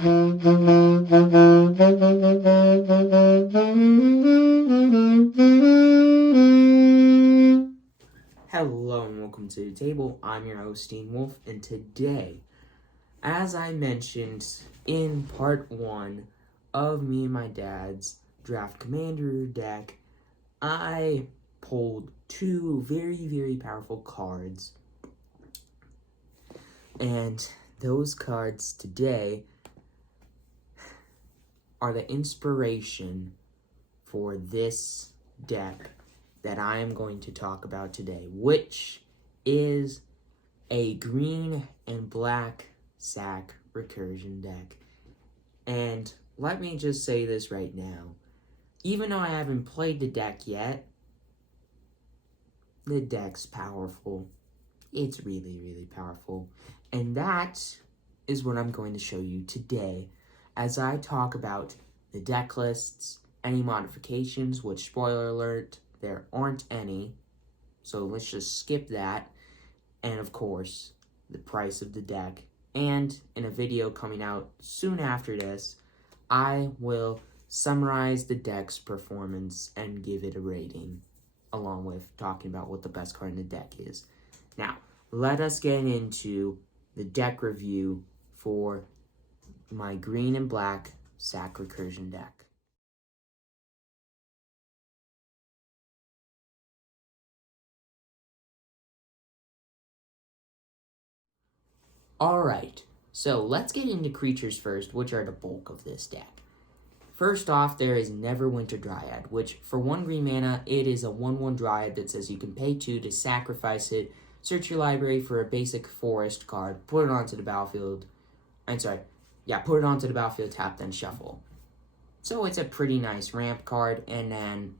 Hello and welcome to the table. I'm your host, Dean Wolf, and today, as I mentioned in part 1 of me and my dad's Draft Commander deck, I pulled 2 very powerful cards. And those cards today are the inspiration for this deck that I am going to talk about today, which is a green and black sack recursion deck. And let me just say this right now. Even though I haven't played the deck yet, the deck's powerful. It's really powerful. And that is what I'm going to show you today as I talk about the deck lists, any modifications, which, spoiler alert, there aren't any, so let's just skip that, and of course, the price of the deck. And in a video coming out soon after this, I will summarize the deck's performance and give it a rating, along with talking about what the best card in the deck is. Now, let us get into the deck review for my green and black sack recursion deck. Alright, so let's get into creatures first, which are the bulk of this deck. First off, there is Neverwinter Dryad, which for 1 green mana, it is a 1/1 Dryad that says you can pay 2 to sacrifice it, search your library for a basic forest card, put it onto the battlefield, put it onto the battlefield, tap, then shuffle. So it's a pretty nice ramp card, and then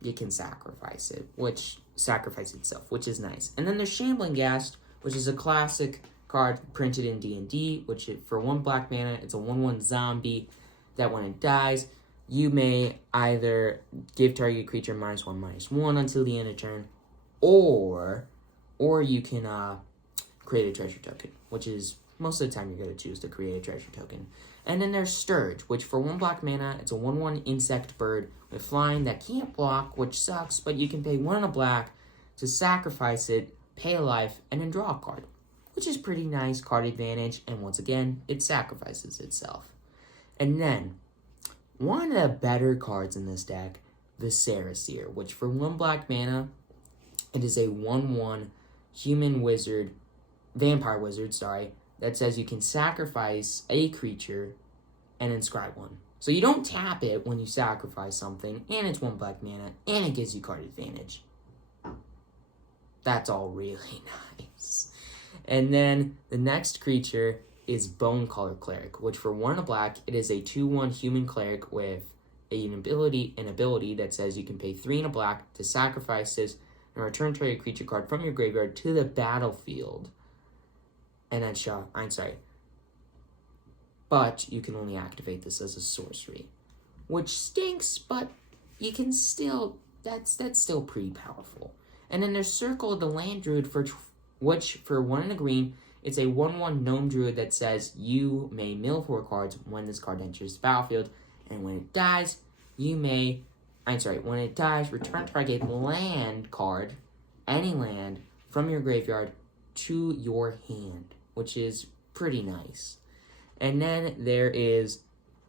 you can sacrifice itself, which is nice. And then there's Shambling Ghast, which is a classic card printed in D&D, which for 1 black mana, it's a 1/1 zombie that when it dies, you may either give target creature -1/-1 until the end of turn, or you can create a treasure token, which is most of the time you're going to choose to create a treasure token. And then there's Sturge, which for 1 black mana, it's a 1/1 insect bird with flying that can't block, which sucks, but you can pay 1 and a black to sacrifice it, pay a life, and then draw a card, which is pretty nice card advantage, and once again, it sacrifices itself. And then, one of the better cards in this deck, the Seer, which for 1 black mana, it is a 1/1 vampire wizard, that says you can sacrifice a creature and inscribe 1. So you don't tap it when you sacrifice something, and it's 1 black mana, and it gives you card advantage. That's all really nice. And then the next creature is Bonecaller Cleric, which for 1 and a black, it is a 2/1 human cleric with an ability that says you can pay 3 and a black to sacrifice this and return target creature card from your graveyard to the battlefield. And then but you can only activate this as a sorcery, which stinks, but you can still, that's still pretty powerful. And then there's Circle of the Land Druid, which for 1 and a green, it's a 1/1 gnome druid that says you may mill 4 cards when this card enters the battlefield, and when it dies, return target land card, any land, from your graveyard to your hand, which is pretty nice. And then there is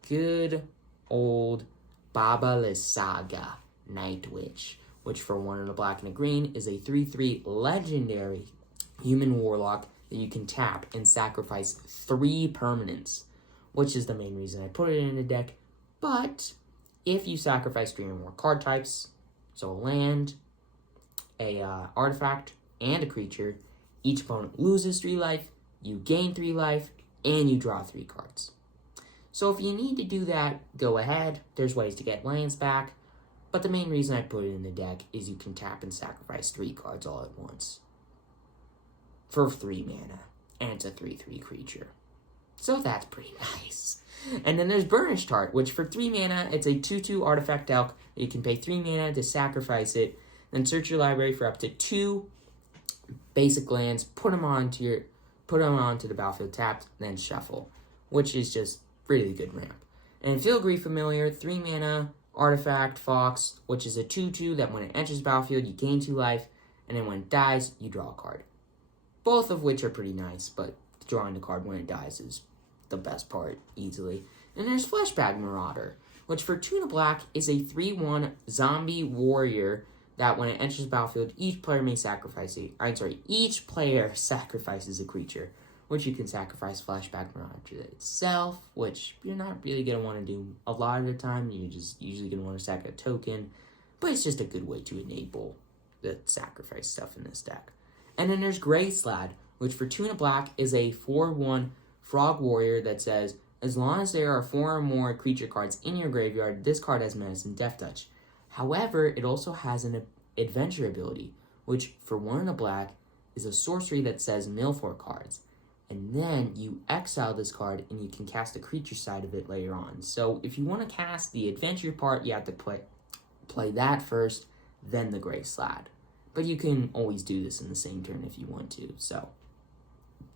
good old Baba Lysaga Night Witch, which for 1 and a black and a green is a 3/3 legendary human warlock that you can tap and sacrifice 3 permanents, which is the main reason I put it in the deck. But if you sacrifice 3 or more card types, so a land, a artifact, and a creature, each opponent loses 3 life, you gain 3 life, and you draw 3 cards. So if you need to do that, go ahead. There's ways to get lands back, but the main reason I put it in the deck is you can tap and sacrifice 3 cards all at once for 3 mana, and it's a 3/3 creature. So that's pretty nice. And then there's Burnished Heart, which for 3 mana, it's a 2/2 artifact elk. You can pay 3 mana to sacrifice it, then search your library for up to 2 basic lands, put them onto the battlefield tapped, then shuffle, which is just really good ramp. And Filigree Familiar, 3 mana, Artifact, Fox, which is a 2/2 that when it enters the battlefield, you gain 2 life, and then when it dies, you draw a card. Both of which are pretty nice, but drawing the card when it dies is the best part, easily. And there's Flashback Marauder, which for 2 and a black is a 3/1 zombie warrior that when it enters the battlefield, each player sacrifices a creature, which you can sacrifice Flashback Marauder itself, which you're not really going to want to do a lot of the time. You're just usually going to want to sack a token, but it's just a good way to enable the sacrifice stuff in this deck. And then there's Grayslad, which for 2 and a black is a 4/1 frog warrior that says, as long as there are 4 or more creature cards in your graveyard, this card has Menace and Death Touch. However, it also has an adventure ability, which for 1 and a black is a sorcery that says mill 4 cards. And then you exile this card and you can cast the creature side of it later on. So if you want to cast the adventure part, you have to play that first, then the Grayslad. But you can always do this in the same turn if you want to. So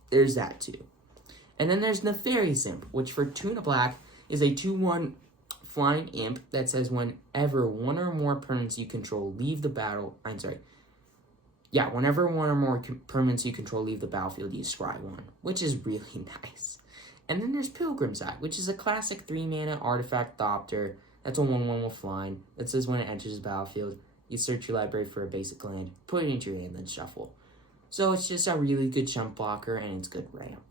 there's that too. And then there's Nefarious Imp, which for 2 and a black is a 2/1 flying imp that says whenever 1 or more permanents you control leave the battle... whenever 1 or more permanents you control leave the battlefield, you scry 1, which is really nice. And then there's Pilgrim's Eye, which is a classic 3 mana artifact Thopter. That's a 1/1 with flying. That says when it enters the battlefield, you search your library for a basic land, put it into your hand, then shuffle. So it's just a really good chump blocker, and it's good ramp.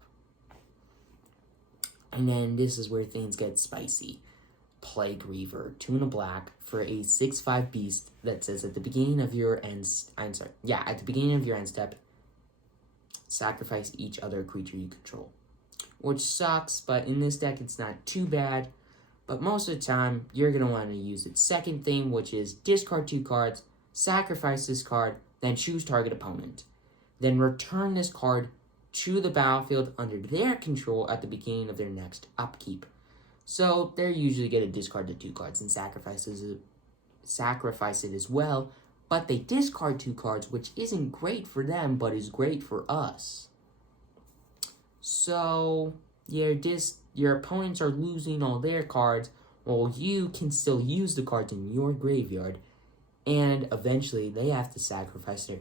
And then this is where things get spicy. Plague Reaver, 2 and a black for a 6/5 beast that says at the beginning of your end step, sacrifice each other creature you control. Which sucks, but in this deck it's not too bad. But most of the time, you're going to want to use its second thing, which is discard 2 cards, sacrifice this card, then choose target opponent. Then return this card to the battlefield under their control at the beginning of their next upkeep. So they're usually going to discard the 2 cards and sacrifice it as well, but they discard 2 cards, which isn't great for them, but is great for us. So your opponents are losing all their cards, while you can still use the cards in your graveyard, and eventually they have to sacrifice their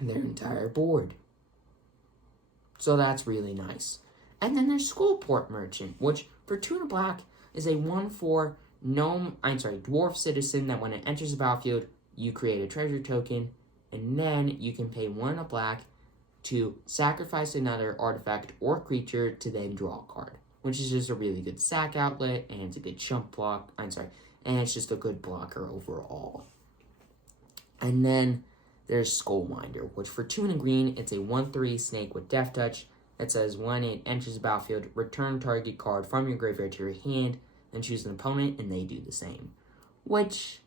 entire board. So that's really nice. And then there's Skullport Merchant, which for 2 and a black is a 1/4 dwarf citizen that when it enters the battlefield, you create a treasure token, and then you can pay 1 and a black to sacrifice another artifact or creature to then draw a card, which is just a really good sack outlet, and it's a good chump block, and it's just a good blocker overall. And then there's Skullwinder, which for 2 and a green, it's a 1/3 snake with Death Touch that says when it enters the battlefield, return target card from your graveyard to your hand, then choose an opponent, and they do the same. Which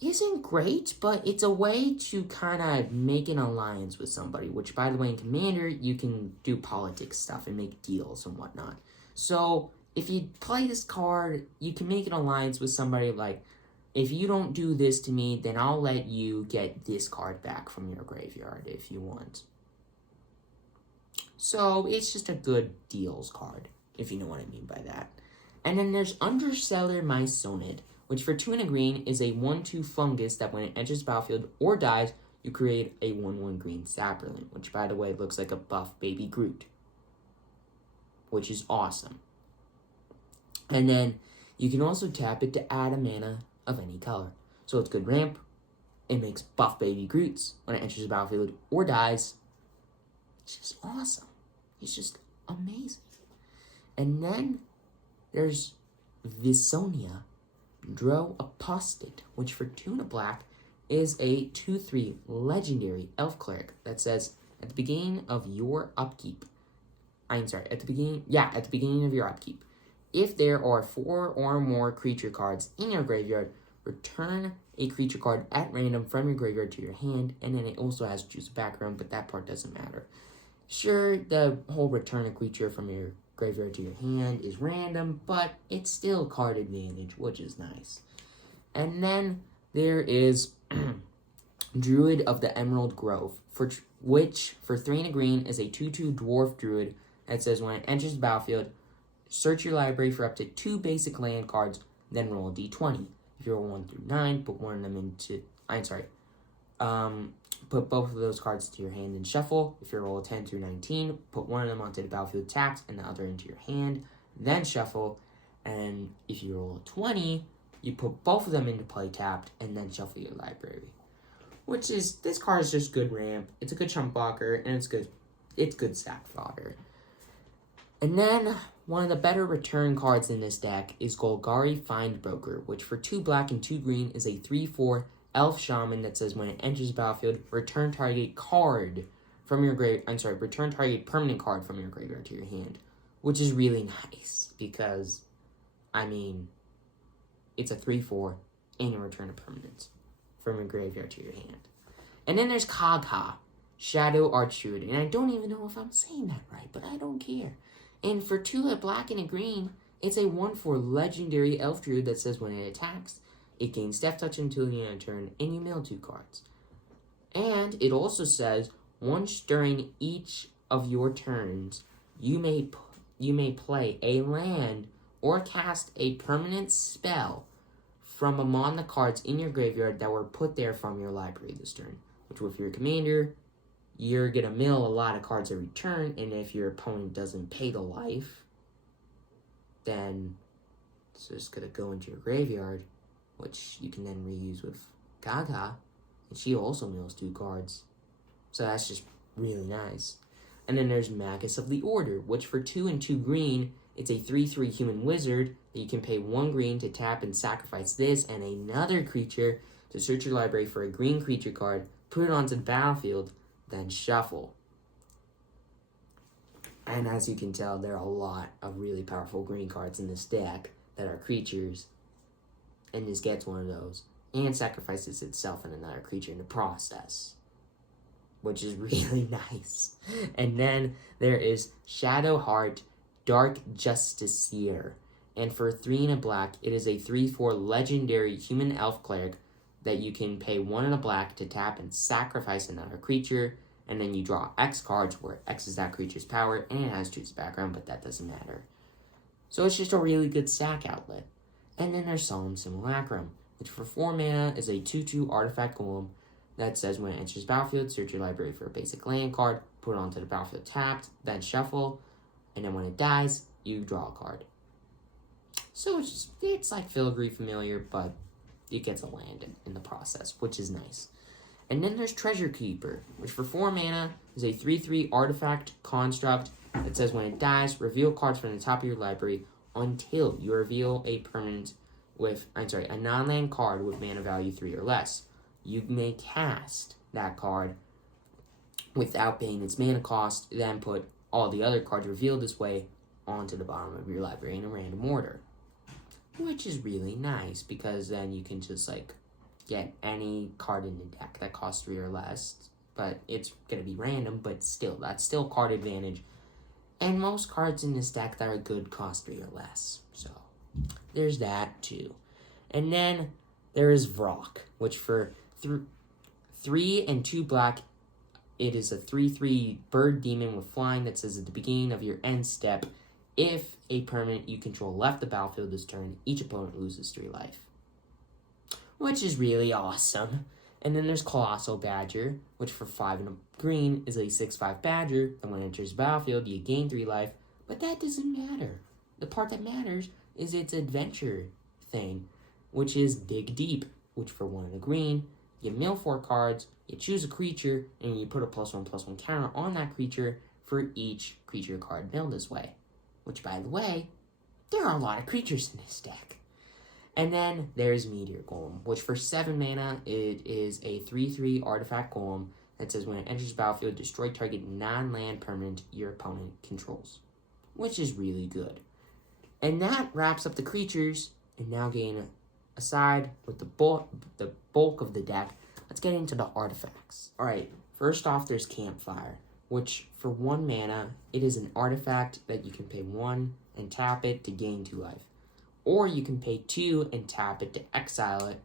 isn't great, but it's a way to kind of make an alliance with somebody, which, by the way, in Commander, you can do politics stuff and make deals and whatnot. So if you play this card, you can make an alliance with somebody like, if you don't do this to me, then I'll let you get this card back from your graveyard if you want. So it's just a good deals card, if you know what I mean by that. And then there's Underseller Mysonid, which for 2 and a green is a 1/2 fungus that when it enters the battlefield or dies, you create a 1/1 green sapperling, which by the way looks like a buff baby Groot, which is awesome. And then you can also tap it to add a mana of any color. So it's good ramp. It makes buff baby Groots when it enters the battlefield or dies. It's just awesome. It's just amazing. And then there's Visonia Drow Apostate, which for 2 and a black is a 2/3 legendary elf cleric that says at the beginning of your upkeep. At the beginning of your upkeep, if there are 4 or more creature cards in your graveyard, return a creature card at random from your graveyard to your hand, and then it also has to choose a background, but that part doesn't matter. Sure, the whole return a creature from your graveyard to your hand is random, but it's still card advantage, which is nice. And then there is Druid of the Emerald Grove, which for 3 and a green is a 2/2 dwarf druid that says when it enters the battlefield, search your library for up to 2 basic land cards, then roll a d20. If you roll 1 through 9, put one of them into... put both of those cards into your hand and shuffle. If you roll a 10 through 19, put one of them onto the battlefield tapped and the other into your hand, then shuffle. And if you roll a 20, you put both of them into play tapped and then shuffle your library. Which is, this card is just good ramp. It's a good chump blocker, and it's good sack fodder. And then, one of the better return cards in this deck is Golgari Findbroker, which for 2 black and 2 green is a 3/4 elf shaman that says when it enters the battlefield, return target permanent card from your graveyard to your hand. Which is really nice, because, it's a 3/4 and you return a permanent from your graveyard to your hand. And then there's Kagha, Shadow Archdruid, and I don't even know if I'm saying that right, but I don't care. And for 2 a black and a green, it's a 1/4 legendary elf druid that says when it attacks, it gains Death Touch until the end of turn, and you mill 2 cards. And it also says, once during each of your turns, you may play a land or cast a permanent spell from among the cards in your graveyard that were put there from your library this turn. Which, if you're a commander, you're going to mill a lot of cards every turn, and if your opponent doesn't pay the life, then it's just going to go into your graveyard, which you can then reuse with Gaga, and she also mills 2 cards. So that's just really nice. And then there's Magus of the Order, which for 2 and 2 green, it's a 3/3 human wizard that you can pay 1 green to tap and sacrifice this and another creature to search your library for a green creature card, put it onto the battlefield, then shuffle. And as you can tell, there are a lot of really powerful green cards in this deck that are creatures, and this gets one of those, and sacrifices itself and another creature in the process, which is really nice. And then there is Shadowheart Dark Justiciar, and for 3 and a black, it is a 3/4 legendary human elf cleric that you can pay 1 and a black to tap and sacrifice another creature, and then you draw X cards where X is that creature's power, and it has Truth's background, but that doesn't matter. So it's just a really good sack outlet. And then there's Solemn Simulacrum, which for 4 mana is a 2/2 artifact golem that says when it enters the battlefield, search your library for a basic land card, put it onto the battlefield tapped, then shuffle, and then when it dies, you draw a card. So it's like Filigree Familiar, but it gets a land in the process, which is nice. And then there's Treasure Keeper, which for 4 mana is a 3/3 artifact construct that says when it dies, reveal cards from the top of your library until you reveal a non-land card with mana value 3 or less. You may cast that card without paying its mana cost, then put all the other cards revealed this way onto the bottom of your library in a random order. Which is really nice, because then you can just, get any card in the deck that costs 3 or less. But it's going to be random, but still, that's still card advantage. And most cards in this deck that are good cost 3 or less. So, there's that, too. And then, there is Vrock, which for 3 and 2 black, it is a 3/3 bird demon with flying that says at the beginning of your end step, if a permanent you control left the battlefield this turn, each opponent loses 3 life. Which is really awesome. And then there's Colossal Badger, which for 5 and a green is a 6/5 badger, and when it enters the battlefield, you gain 3 life, but that doesn't matter. The part that matters is its adventure thing, which is Dig Deep, which for 1 and a green, you mill 4 cards, you choose a creature, and you put a +1/+1 counter on that creature for each creature card milled this way. Which, by the way, there are a lot of creatures in this deck. And then there's Meteor Golem, which for 7 mana, it is a 3/3 artifact golem that says when it enters the battlefield, destroy target non-land permanent your opponent controls. Which is really good. And that wraps up the creatures, and now getting aside with the bulk of the deck, let's get into the artifacts. Alright, first off, there's Campfire, which for 1 mana, it is an artifact that you can pay 1 and tap it to gain 2 life. Or you can pay 2 and tap it to exile it,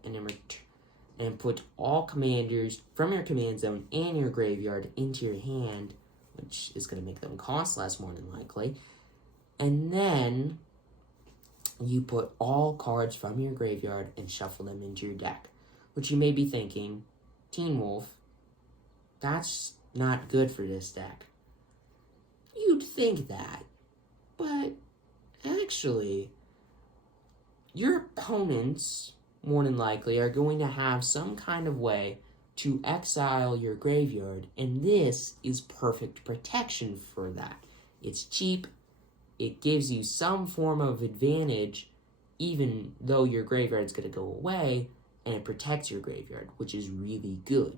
and put all commanders from your command zone and your graveyard into your hand, which is going to make them cost less more than likely. And then you put all cards from your graveyard and shuffle them into your deck. Which you may be thinking, Teen Wolf, that's not good for this deck. You'd think that, but actually, your opponents, more than likely, are going to have some kind of way to exile your graveyard, and this is perfect protection for that. It's cheap, it gives you some form of advantage, even though your graveyard's going to go away, and it protects your graveyard, which is really good.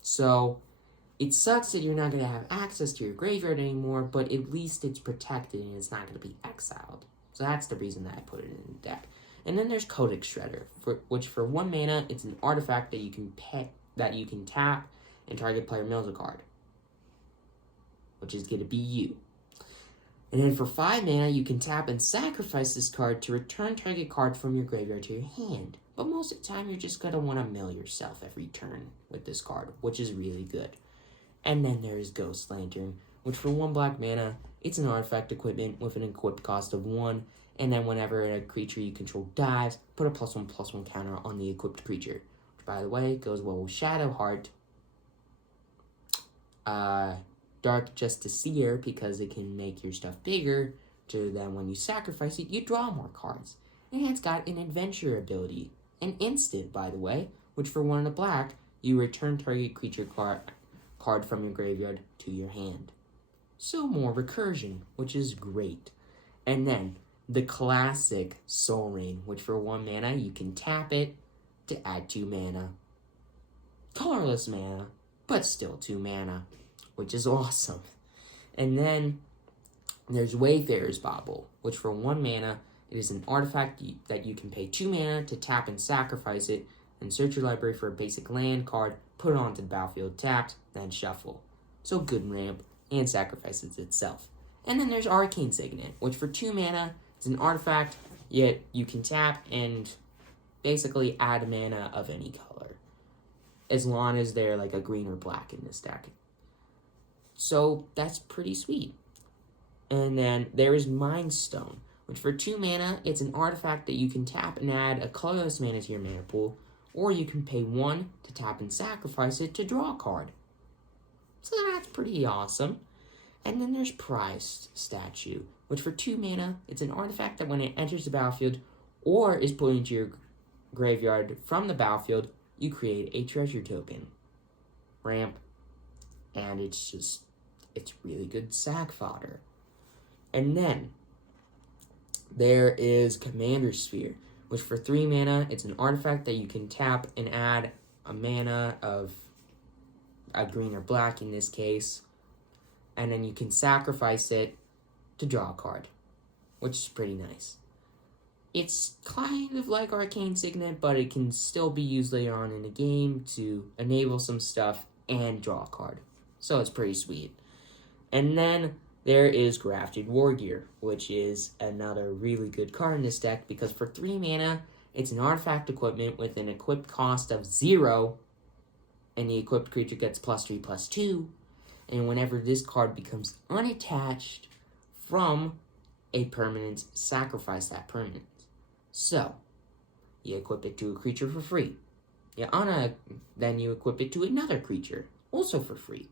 So, it sucks that you're not going to have access to your graveyard anymore, but at least it's protected and it's not going to be exiled. So that's the reason that I put it in the deck. And then there's Codex Shredder, which for 1 mana, it's an artifact that you can tap and target player mills a card, which is going to be you. And then for 5 mana, you can tap and sacrifice this card to return target card from your graveyard to your hand. But most of the time, you're just going to want to mill yourself every turn with this card, which is really good. And then there's Ghost Lantern, which for 1 black mana, it's an artifact equipment with an equip cost of 1, and then whenever a creature you control dies, put a +1/+1 counter on the equipped creature. Which, by the way, goes well with Shadowheart, Dark Justiciar, because it can make your stuff bigger, so that when you sacrifice it, you draw more cards. And it's got an adventure ability, an instant, by the way, which for 1 in the black, you return target creature card from your graveyard to your hand. So more recursion, which is great. And then the classic Soul Rain, which for 1 mana, you can tap it to add 2 mana. Colorless mana, but still 2 mana, which is awesome. And then there's Wayfarers Bobble, which for 1 mana, it is an artifact that you can pay 2 mana to tap and sacrifice it, and search your library for a basic land card, put it onto the battlefield tapped, then shuffle. So good ramp, and sacrifices itself. And then there's Arcane Cygnet, which for 2 mana is an artifact, yet you can tap and basically add mana of any color, as long as they're like a green or black in this deck. So that's pretty sweet. And then there is Mind Stone, which for 2 mana, it's an artifact that you can tap and add a colorless mana to your mana pool, or you can pay 1 to tap and sacrifice it to draw a card. So that's pretty awesome. And then there's Prized Statue, which for 2 mana, it's an artifact that when it enters the battlefield or is put into your graveyard from the battlefield, you create a treasure token. Ramp. And it's really good sack fodder. And then there is Commander Sphere, which for 3 mana, it's an artifact that you can tap and add a mana of a green or black in this case, and then you can sacrifice it to draw a card, which is pretty nice. It's kind of like Arcane Cygnet, but it can still be used later on in the game to enable some stuff and draw a card. So it's pretty sweet. And then there is Grafted War Gear, which is another really good card in this deck, because for 3 mana, it's an artifact equipment with an equipped cost of 0, and the equipped creature gets +3/+2, and whenever this card becomes unattached from a permanent, sacrifice that permanent. So, you equip it to a creature for free. Then you equip it to another creature, also for free.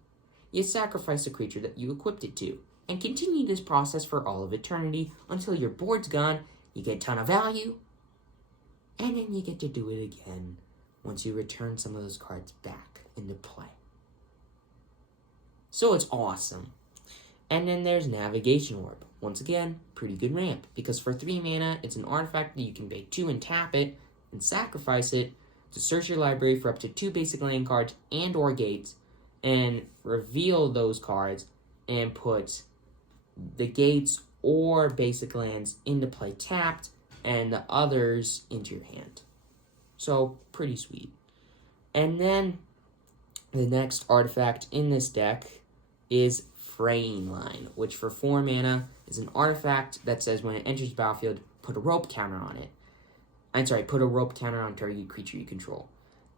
You sacrifice the creature that you equipped it to, and continue this process for all of eternity until your board's gone, you get a ton of value, and then you get to do it again once you return some of those cards back into play. So it's awesome. And then there's Navigation Orb. Once again, pretty good ramp, because for 3 mana, it's an artifact that you can pay 2 and tap it, and sacrifice it to search your library for up to 2 basic land cards and or gates, and reveal those cards, and put the gates or basic lands into play tapped, and the others into your hand. So, pretty sweet. And then, the next artifact in this deck is Fraying Line, which for 4 mana is an artifact that says when it enters the battlefield, put a rope counter on it. Put a rope counter on target creature you control.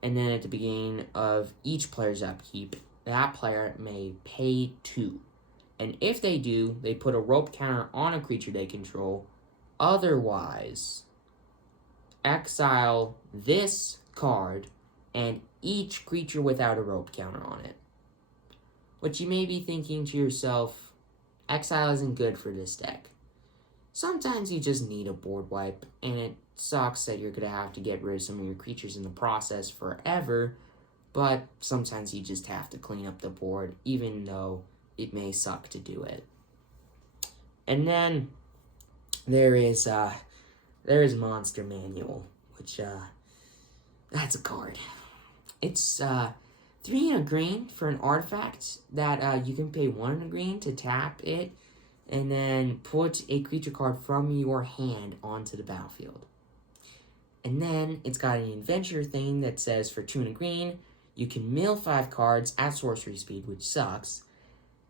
And then at the beginning of each player's upkeep, that player may pay 2. And if they do, they put a rope counter on a creature they control. Otherwise, exile this card and each creature without a rope counter on it. Which you may be thinking to yourself, exile isn't good for this deck. Sometimes you just need a board wipe, and it sucks that you're going to have to get rid of some of your creatures in the process forever, but sometimes you just have to clean up the board, even though it may suck to do it. And then there is Monster Manual, which that's a card. It's 3 and a green for an artifact that you can pay 1 and a green to tap it, and then put a creature card from your hand onto the battlefield. And then it's got an adventure thing that says for 2 and a green, you can mill 5 cards at sorcery speed, which sucks,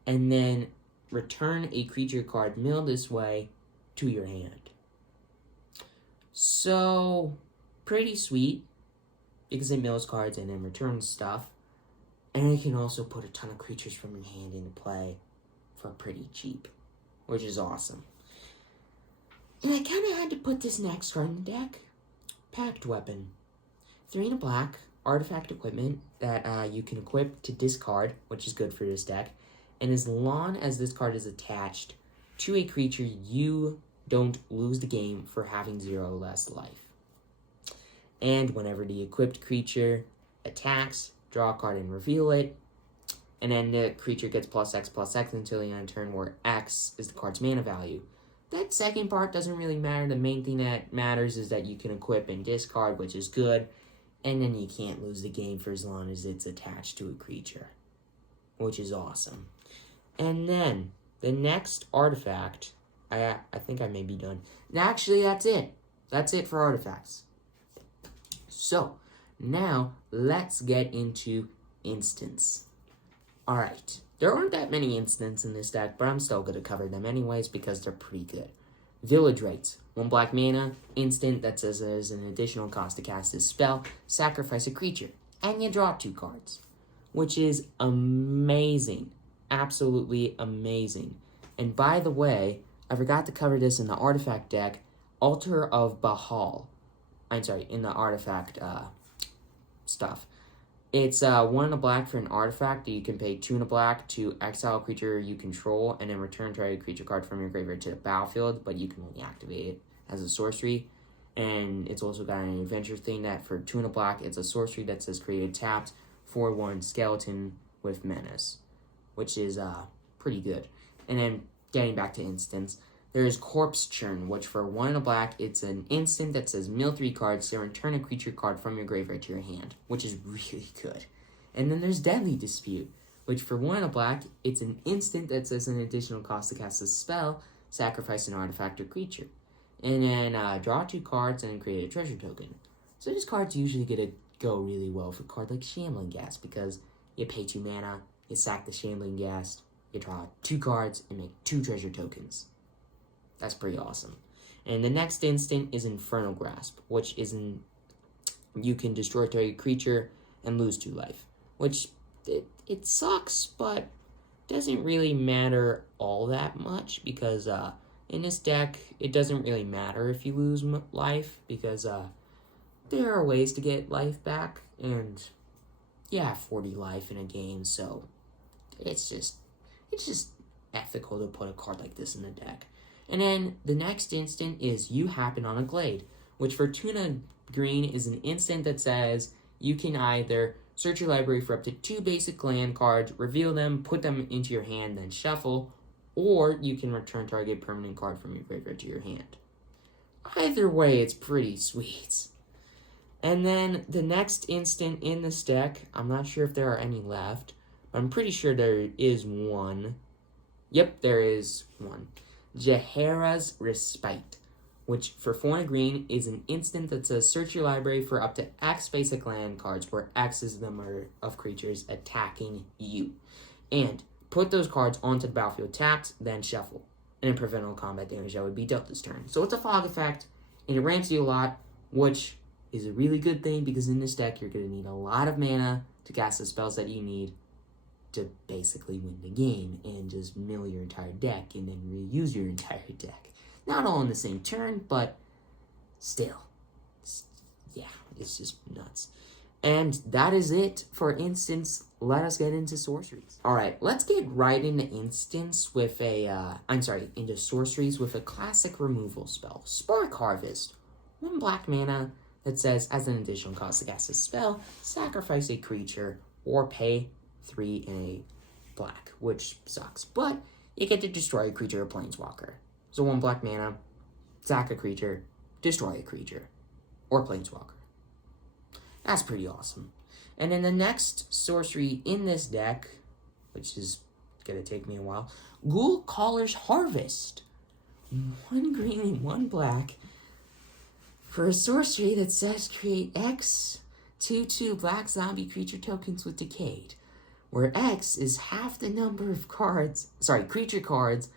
and then return a creature card milled this way to your hand. So, pretty sweet, because it mills cards and then returns stuff. And it can also put a ton of creatures from your hand into play for pretty cheap, which is awesome. And I kind of had to put this next card in the deck. Pact Weapon. 3 and a black, artifact equipment that you can equip to discard, which is good for this deck. And as long as this card is attached to a creature, you don't lose the game for having 0 less life. And whenever the equipped creature attacks, draw a card and reveal it. And then the creature gets +X until the end of turn, where X is the card's mana value. That second part doesn't really matter. The main thing that matters is that you can equip and discard, which is good. And then you can't lose the game for as long as it's attached to a creature, which is awesome. And then the next artifact, I think I may be done. And actually, that's it. That's it for artifacts. So, now let's get into instants. Alright, there aren't that many instants in this deck, but I'm still going to cover them anyways because they're pretty good. Village Rites. 1 black mana, instant that says there's an additional cost to cast this spell, sacrifice a creature, and you draw 2 cards. Which is amazing. Absolutely amazing. And by the way, I forgot to cover this in the artifact deck, Altar of Baal. In the artifact stuff. It's 1 and a black for an artifact that you can pay 2 and a black to exile a creature you control and then return target creature card from your graveyard to the battlefield, but you can only activate it as a sorcery. And it's also got an adventure thing that for 2 and a black, it's a sorcery that says create tapped 4/1 skeleton with menace, which is pretty good. And then getting back to instants, there is Corpse Churn, which for 1 and a black, it's an instant that says mill 3 cards to return a creature card from your graveyard to your hand, which is really good. And then there's Deadly Dispute, which for 1 and a black, it's an instant that says an additional cost to cast a spell, sacrifice an artifact or creature. And then draw 2 cards and create a treasure token. So this card's usually going to go really well for a card like Shambling Ghast, because you pay 2 mana, you sack the Shambling Ghast, you draw 2 cards, and make 2 treasure tokens. That's pretty awesome. And the next instant is Infernal Grasp, which you can destroy target creature and lose 2 life. Which, it sucks, but doesn't really matter all that much, because in this deck, it doesn't really matter if you lose life, because there are ways to get life back, and you have 40 life in a game, so it's just ethical to put a card like this in the deck. And then the next instant is You Happen on a Glade, which for 2 and a green is an instant that says you can either search your library for up to 2 basic land cards, reveal them, put them into your hand, then shuffle, or you can return target permanent card from your graveyard to your hand. Either way, it's pretty sweet. And then the next instant in this deck, I'm not sure if there are any left, but I'm pretty sure there is one. Yep, there is one. Jaheira's Respite, which for 4 and a green is an instant that says search your library for up to X basic land cards, where X is the number of creatures attacking you. And put those cards onto the battlefield tapped, then shuffle. And then prevent all combat damage that would be dealt this turn. So it's a fog effect, and it ramps you a lot, which is a really good thing, because in this deck you're going to need a lot of mana to cast the spells that you need. to basically win the game and just mill your entire deck and then reuse your entire deck. Not all in the same turn, but still. It's just nuts. And that is it for instance. Let us get into sorceries. Alright, let's get right into instance with into sorceries with a classic removal spell. Spark Harvest. 1 black mana that says, as an additional cost to cast a spell, sacrifice a creature or pay 3 in a black, which sucks. But you get to destroy a creature or planeswalker. So 1 black mana, sack a creature, destroy a creature or planeswalker. That's pretty awesome. And then the next sorcery in this deck, which is going to take me a while, Ghoul Caller's Harvest. 1 green and 1 black for a sorcery that says create X 2/2 black zombie creature tokens with Decayed, where X is half the number of creature cards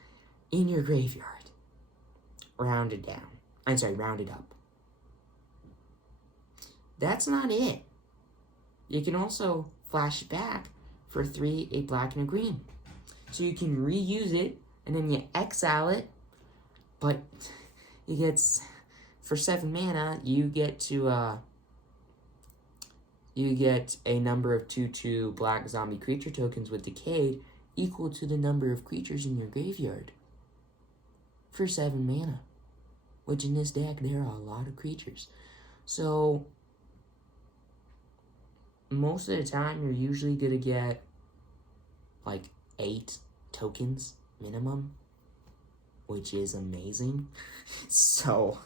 in your graveyard. Rounded up. That's not it. You can also flash it back for 3, a black and a green. So you can reuse it, and then you exile it, but you get, for 7 mana, you get a number of 2/2 black zombie creature tokens with Decayed equal to the number of creatures in your graveyard for 7 mana. Which in this deck, there are a lot of creatures. So most of the time, you're usually going to get like 8 tokens minimum, which is amazing. So,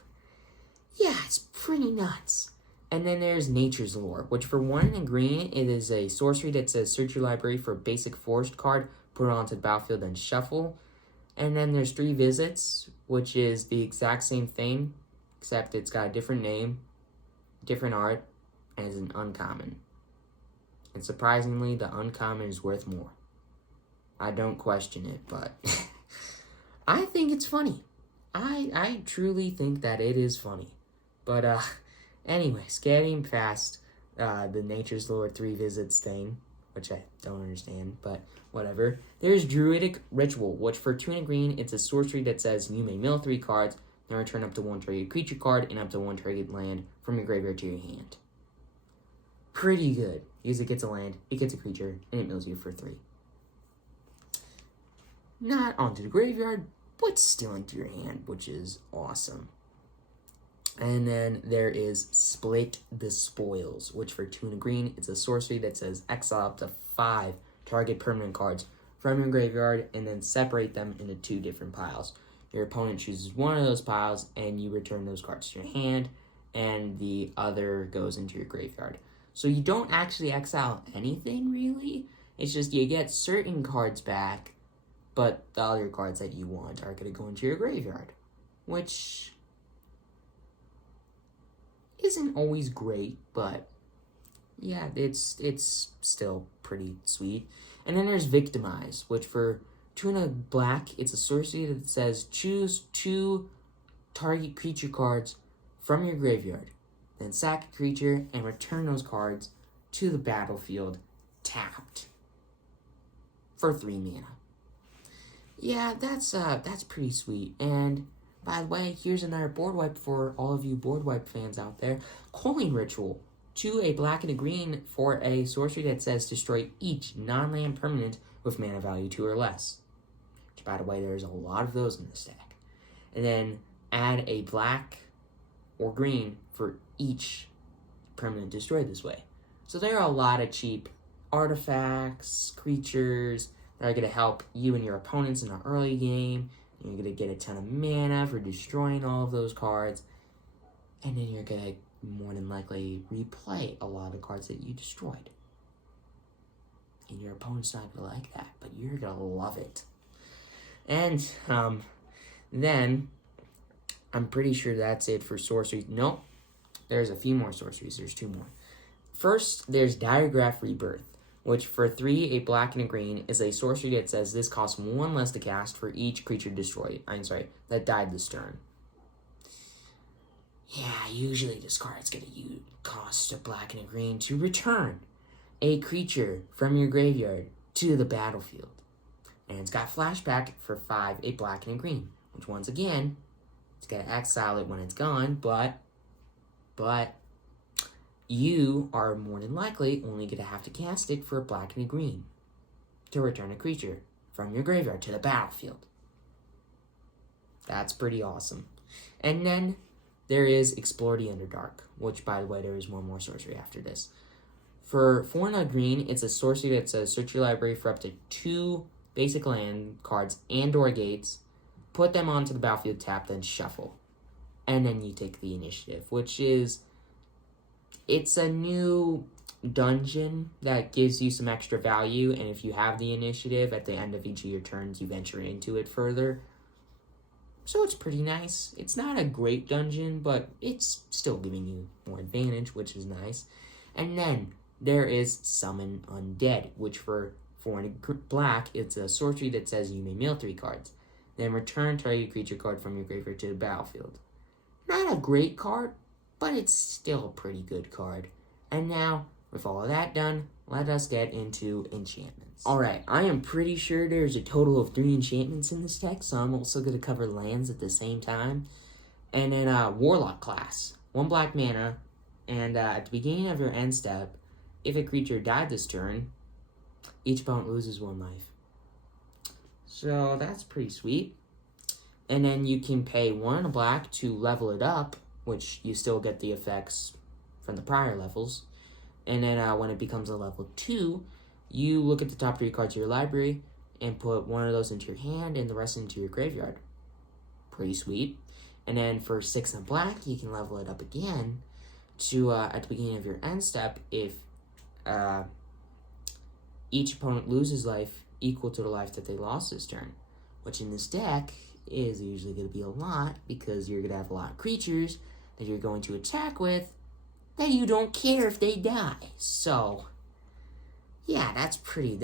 yeah, it's pretty nuts. And then there's Nature's Lore, which for 1 in green, it is a sorcery that says search your library for a basic forest card, put it onto the battlefield, and shuffle. And then there's 3 Visits, which is the exact same thing, except it's got a different name, different art, and is an uncommon. And surprisingly, the uncommon is worth more. I don't question it, but I think it's funny. I truly think that it is funny. But anyways, getting past the Nature's Lore 3 Visits thing, which I don't understand, but whatever. There's Druidic Ritual, which for 2 and a green, it's a sorcery that says you may mill 3 cards, then return up to 1 target creature card and up to 1 target land from your graveyard to your hand. Pretty good. Because it gets a land, it gets a creature, and it mills you for 3. Not onto the graveyard, but still into your hand, which is awesome. And then there is Split the Spoils, which for 2 and a green, it's a sorcery that says exile up to 5 target permanent cards from your graveyard and then separate them into 2 different piles. Your opponent chooses one of those piles and you return those cards to your hand, and the other goes into your graveyard. So you don't actually exile anything, really. It's just you get certain cards back, but the other cards that you want are going to go into your graveyard, which isn't always great, but yeah, it's still pretty sweet. And then there's Victimize, which for 2 and a black, it's a sorcery that says choose 2 target creature cards from your graveyard, then sack a creature and return those cards to the battlefield tapped for 3 mana. Yeah, that's pretty sweet. And by the way, here's another board wipe for all of you board wipe fans out there. Culling Ritual. 2, a black and a green for a sorcery that says destroy each non-land permanent with mana value 2 or less. Which, by the way, there's a lot of those in this deck. And then add a black or green for each permanent destroyed this way. So there are a lot of cheap artifacts, creatures that are going to help you and your opponents in the early game. You're going to get a ton of mana for destroying all of those cards. And then you're going to more than likely replay a lot of cards that you destroyed. And your opponent's not going to like that, but you're going to love it. And then I'm pretty sure that's it for sorceries. Nope. There's a few more sorceries. There's 2 more. First, there's Diagraph Rebirth, which for 3, a black and a green, is a sorcery that says this costs 1 less to cast for each creature destroyed. That died this turn. Yeah, usually this card's going to cost a black and a green to return a creature from your graveyard to the battlefield. And it's got flashback for 5, a black and a green, which once again, it's going to exile it when it's gone, but you are more than likely only going to have to cast it for a black and a green to return a creature from your graveyard to the battlefield. That's pretty awesome. And then there is Explore the Underdark, which, by the way, there is one more sorcery after this. For 4 and a green, it's a sorcery that says search your library for up to 2 basic land cards and or gates, put them onto the battlefield, tap, then shuffle. And then you take the initiative, which is, it's a new dungeon that gives you some extra value, and if you have the initiative, at the end of each of your turns, you venture into it further. So it's pretty nice. It's not a great dungeon, but it's still giving you more advantage, which is nice. And then there is Summon Undead, which for 4 and black, it's a sorcery that says you may mill 3 cards. Then return target creature card from your graveyard to the battlefield. Not a great card, but it's still a pretty good card. And now, with all of that done, let us get into enchantments. Alright, I am pretty sure there's a total of 3 enchantments in this deck, so I'm also going to cover lands at the same time. And then Warlock class. 1 black mana, and at the beginning of your end step, if a creature died this turn, each opponent loses 1 life. So that's pretty sweet. And then you can pay 1 and a black to level it up, which you still get the effects from the prior levels. And then when it becomes a level 2, you look at the top 3 cards of your library and put 1 of those into your hand and the rest into your graveyard. Pretty sweet. And then for 6 and black, you can level it up again to, at the beginning of your end step, if each opponent loses life equal to the life that they lost this turn. Which in this deck is usually going to be a lot, because you're going to have a lot of creatures that you're going to attack with that you don't care if they die. So, yeah, that's pretty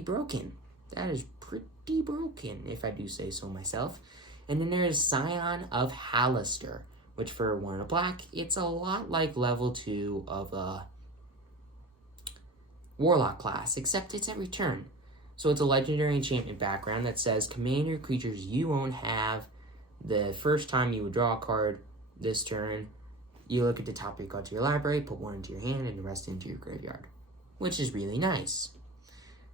broken. That is pretty broken, if I do say so myself. And then there's Scion of Hallister, which for 1 and a black, it's a lot like level 2 of a Warlock class, except it's every turn. So it's a legendary enchantment background that says command your creatures you own have the first time you would draw a card this turn. You look at the top 3 cards of your library, put 1 into your hand, and the rest into your graveyard, which is really nice.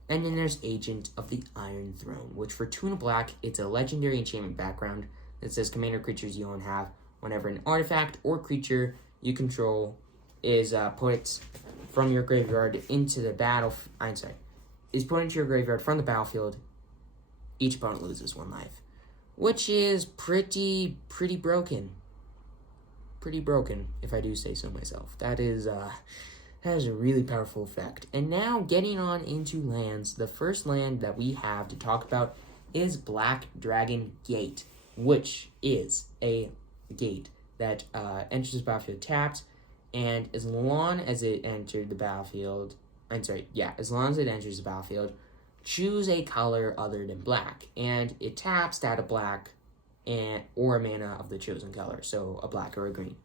And then there's Agent of the Iron Throne, which for 2 and a black, it's a legendary enchantment background that says command your creatures you own have whenever an artifact or creature you control is put from your graveyard into the is put into your graveyard from the battlefield, each opponent loses 1 life. Which is pretty broken. Pretty broken, if I do say so myself. That is a really powerful effect. And now, getting on into lands, the first land that we have to talk about is Black Dragon Gate, which is a gate that enters the battlefield tapped, and as long as it entered the battlefield, as long as it enters the battlefield, choose a color other than black, and it taps to add a black or a mana of the chosen color, so a black or a green.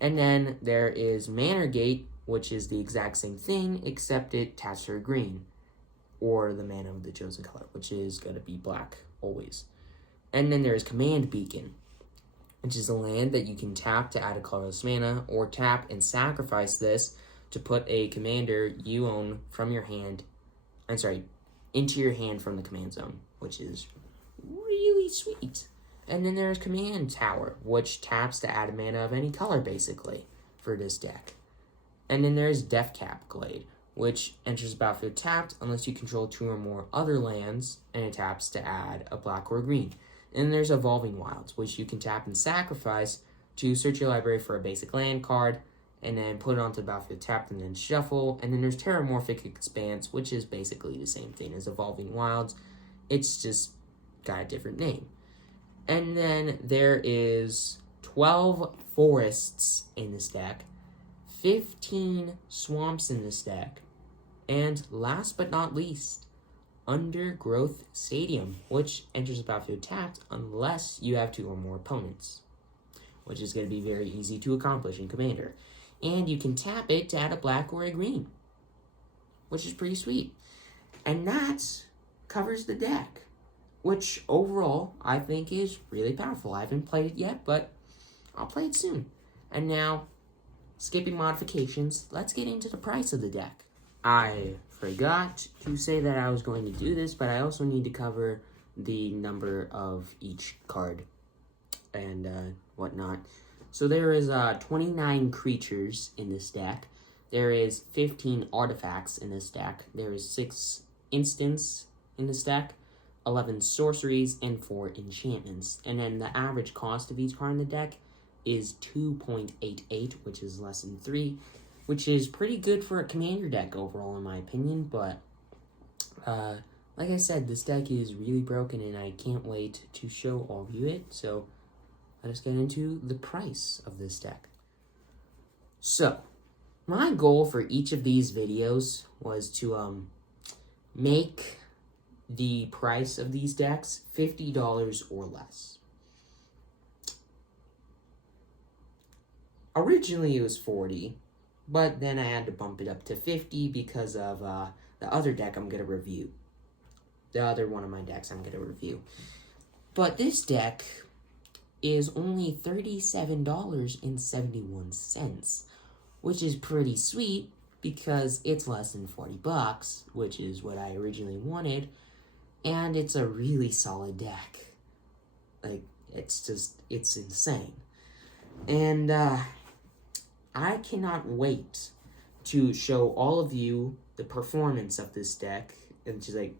And then there is Manor Gate, which is the exact same thing, except it taps for a green, or the mana of the chosen color, which is going to be black always. And then there is Command Beacon, which is a land that you can tap to add a colorless mana, or tap and sacrifice this to put a commander you own from your hand, into your hand from the command zone, which is really sweet. And then there's Command Tower, which taps to add a mana of any color, basically, for this deck. And then there's Deathcap Glade, which enters the battlefield tapped unless you control 2 or more other lands, and it taps to add a black or a green. And then there's Evolving Wilds, which you can tap and sacrifice to search your library for a basic land card, and then put it onto the battlefield tapped and then shuffle. And then there's Terramorphic Expanse, which is basically the same thing as Evolving Wilds. It's just got a different name. And then there is 12 forests in this deck, 15 swamps in this deck, and last but not least, Undergrowth Stadium, which enters the battlefield tapped unless you have 2 or more opponents, which is going to be very easy to accomplish in Commander. And you can tap it to add a black or a green, which is pretty sweet. And that covers the deck, which overall I think is really powerful. I haven't played it yet, but I'll play it soon. And now, skipping modifications, let's get into the price of the deck. I forgot to say that I was going to do this, but I also need to cover the number of each card and whatnot. So there is 29 creatures in this deck. There is 15 artifacts in this deck. There is 6 instants in this deck, 11 sorceries, and 4 enchantments. And then the average cost of each card in the deck is 2.88, which is less than 3, which is pretty good for a commander deck overall, in my opinion. But like I said, this deck is really broken, and I can't wait to show all of you it. So let us get into the price of this deck. So my goal for each of these videos was to make the price of these decks $50 or less. Originally it was $40, but then I had to bump it up to $50 because of the other deck I'm going to review. The other one of my decks I'm going to review. But this deck is only $37.71, which is pretty sweet because it's less than $40, which is what I originally wanted, and it's a really solid deck. Like, it's insane. And I cannot wait to show all of you the performance of this deck and just like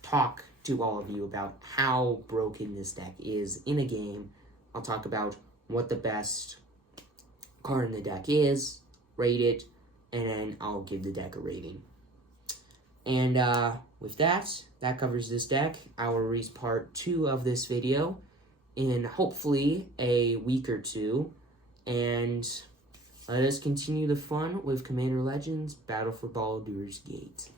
talk to all of you about how broken this deck is in a game. I'll talk about what the best card in the deck is, rate it, and then I'll give the deck a rating. And with that covers this deck. I will release part 2 of this video in hopefully a week or two. And let us continue the fun with Commander Legends Battle for Baldur's Gate.